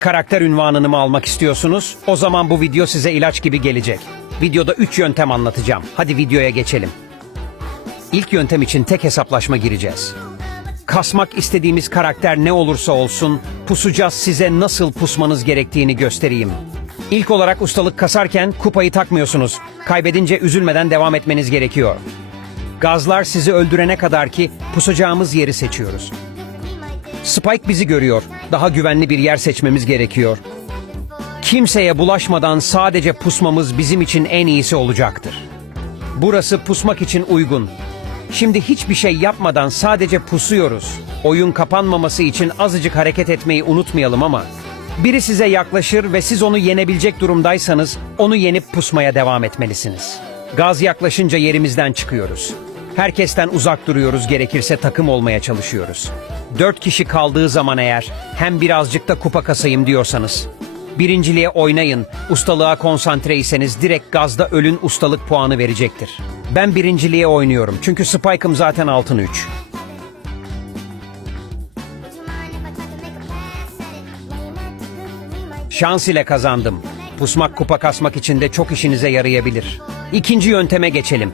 Karakter ünvanını mı almak istiyorsunuz? O zaman bu video size ilaç gibi gelecek. Videoda 3 yöntem anlatacağım. Hadi videoya geçelim. İlk yöntem için tek hesaplaşma gireceğiz. Kasmak istediğimiz karakter ne olursa olsun pusacağız size nasıl pusmanız gerektiğini göstereyim. İlk olarak ustalık kasarken kupayı takmıyorsunuz. Kaybedince üzülmeden devam etmeniz gerekiyor. Gazlar sizi öldürene kadar ki pusacağımız yeri seçiyoruz. Spike bizi görüyor. Daha güvenli bir yer seçmemiz gerekiyor. Kimseye bulaşmadan sadece pusmamız bizim için en iyisi olacaktır. Burası pusmak için uygun. Şimdi hiçbir şey yapmadan sadece pusuyoruz. Oyun kapanmaması için azıcık hareket etmeyi unutmayalım ama biri size yaklaşır ve siz onu yenebilecek durumdaysanız onu yenip pusmaya devam etmelisiniz. Gaz yaklaşınca yerimizden çıkıyoruz. Herkesten uzak duruyoruz gerekirse takım olmaya çalışıyoruz. Dört kişi kaldığı zaman eğer hem birazcık da kupa kasayım diyorsanız Birinciliğe oynayın, ustalığa konsantre direkt gazda ölün ustalık puanı verecektir. Ben birinciliğe oynuyorum çünkü Spike'ım zaten altın 3. Would you mind if I tried to make a pass at it? Well, you meant to good for me, my Şans ile kazandım. Pusmak kupa kasmak için de çok işinize yarayabilir. İkinci yönteme geçelim.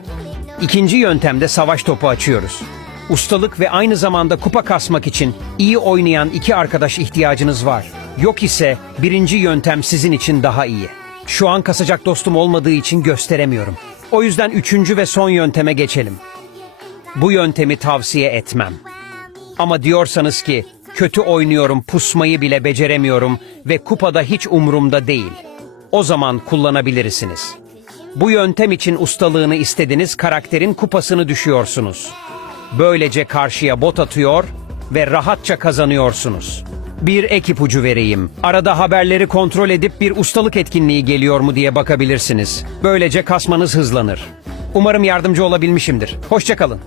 İkinci yöntemde savaş topu açıyoruz. Ustalık ve aynı zamanda kupa kasmak için iyi oynayan iki arkadaş ihtiyacınız var. Yok ise birinci yöntem sizin için daha iyi. Şu an kasacak dostum olmadığı için gösteremiyorum. O yüzden üçüncü ve son yönteme geçelim. Bu yöntemi tavsiye etmem. Ama diyorsanız ki kötü oynuyorum, pusmayı bile beceremiyorum ve kupada hiç umurumda değil. O zaman kullanabilirsiniz. Bu yöntem için ustalığını istediğiniz karakterin kupasını düşüyorsunuz. Böylece karşıya bot atıyor ve rahatça kazanıyorsunuz. Bir ek ipucu vereyim. Arada haberleri kontrol edip bir ustalık etkinliği geliyor mu diye bakabilirsiniz. Böylece kasmanız hızlanır. Umarım yardımcı olabilmişimdir. Hoşçakalın.